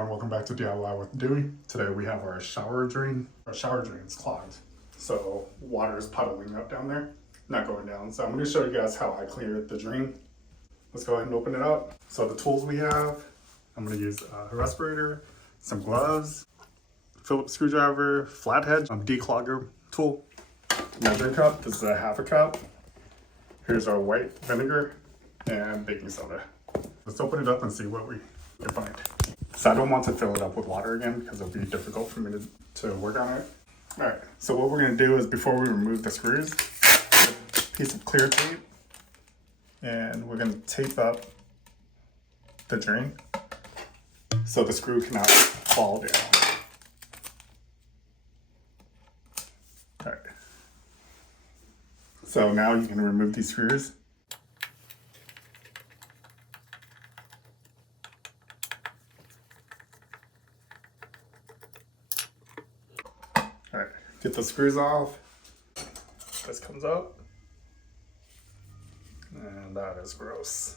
everyone, welcome back to DIY with Dewey. Today we have our shower drain. Our shower drain is clogged, so water is puddling up down there, not going down. So I'm going to show you guys how I clear the drain. Let's go ahead and open it up. So the tools we have, I'm going to use a respirator, some gloves, Phillips screwdriver, flathead, declogger tool, measuring cup. This is a half a cup. Here's our white vinegar and baking soda. Let's open it up and see what we can find. So I don't want to fill it up with water again because it'll be difficult for me to work on it. All right, so what we're gonna do is before we remove the screws, a piece of clear tape, and we're gonna tape up the drain so the screw cannot fall down. All right. So now you can remove these screws. All right, get the screws off. This comes up. And that is gross.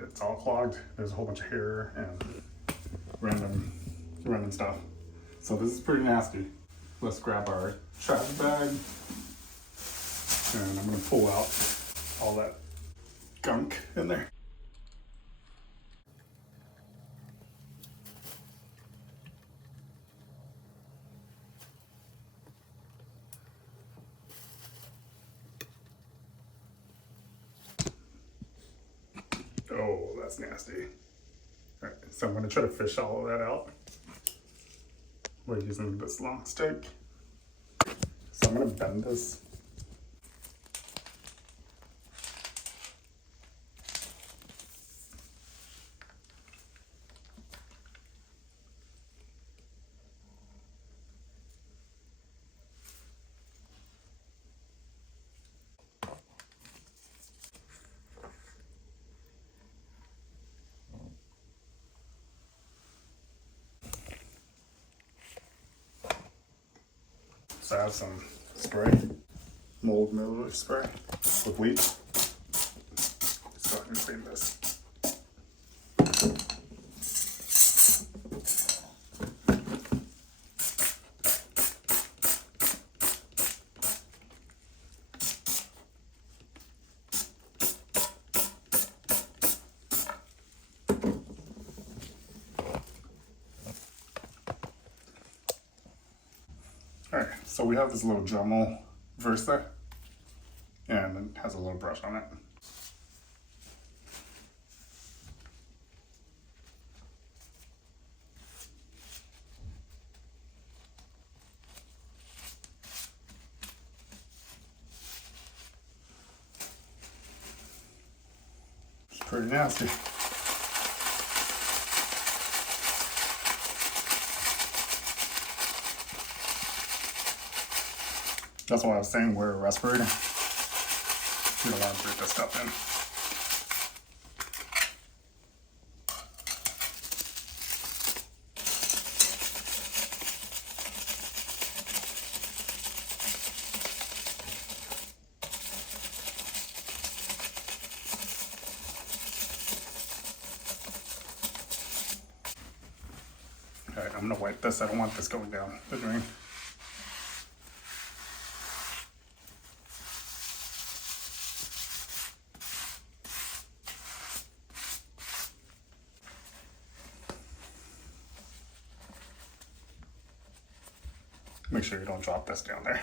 It's all clogged. There's a whole bunch of hair and random stuff. So this is pretty nasty. Let's grab our trash bag. And I'm gonna pull out all that gunk in there. Oh, that's nasty. All right, so I'm gonna try to fish all of that out. We're using this long stick. So I'm gonna bend this. So I have some spray, mold remover spray with bleach. Let's go ahead and clean this. Alright, so we have this little Dremel Versa, and it has a little brush on it. It's pretty nasty. That's why I was saying wear a respirator. You don't want to breathe this stuff in. All right, I'm gonna wipe this. I don't want this going down the drain. Make sure you don't drop this down there.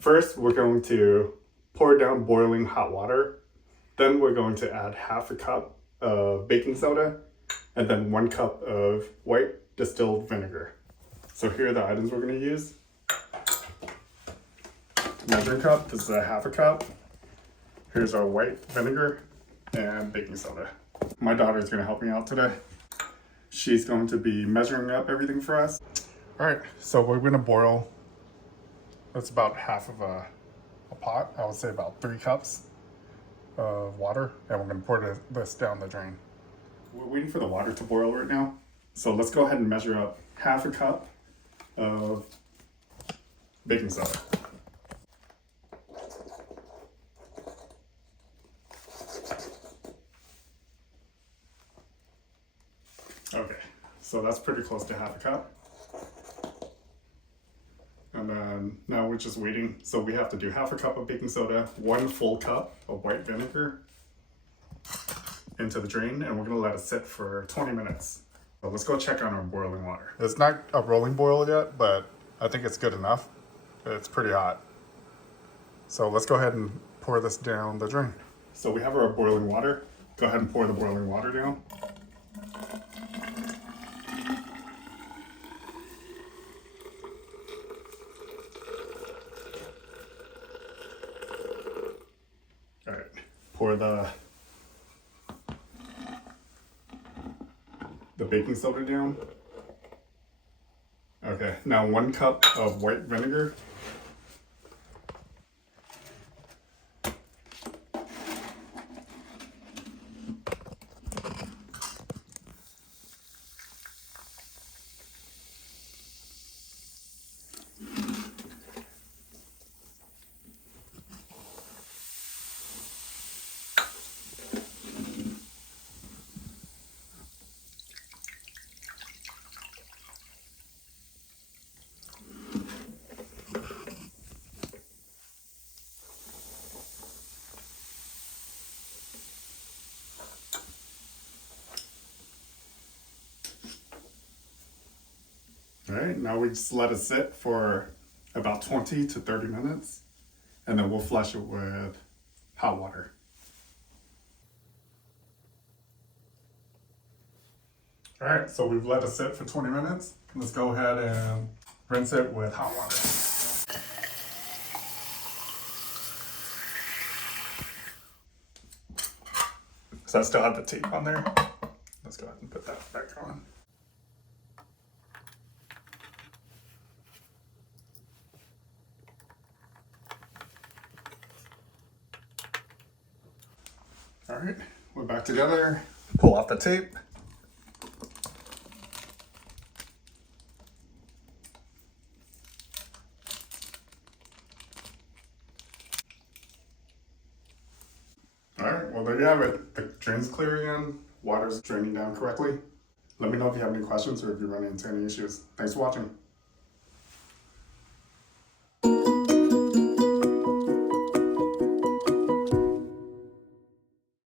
First, we're going to pour down boiling hot water. Then we're going to add half a cup of baking soda and then 1 cup of white distilled vinegar. So here are the items we're going to use. Measuring cup, this is a half a cup. Here's our white vinegar and baking soda. My daughter is going to help me out today. She's going to be measuring up everything for us. All right, so we're going to boil, that's about half of a pot. I would say about 3 cups of water, and we're going to pour this down the drain. We're waiting for the water to boil right now. So let's go ahead and measure up half a cup of baking soda. Okay, so that's pretty close to half a cup. And then now we're just waiting. So we have to do half a cup of baking soda, 1 full cup of white vinegar into the drain, and we're gonna let it sit for 20 minutes. So let's go check on our boiling water. It's not a rolling boil yet, but I think it's good enough. It's pretty hot. So let's go ahead and pour this down the drain. So we have our boiling water. Go ahead and pour the boiling water down. All right, pour the baking soda down. Okay, now 1 cup of white vinegar. All right, now we just let it sit for about 20 to 30 minutes, and then we'll flush it with hot water. All right, so we've let it sit for 20 minutes. Let's go ahead and rinse it with hot water. So I still have the tape on there. Let's go ahead and put that back on. All right, we're back together. Pull off the tape. All right, well there you have it. The drain's clear again, water's draining down correctly. Let me know if you have any questions or if you run into any issues. Thanks for watching.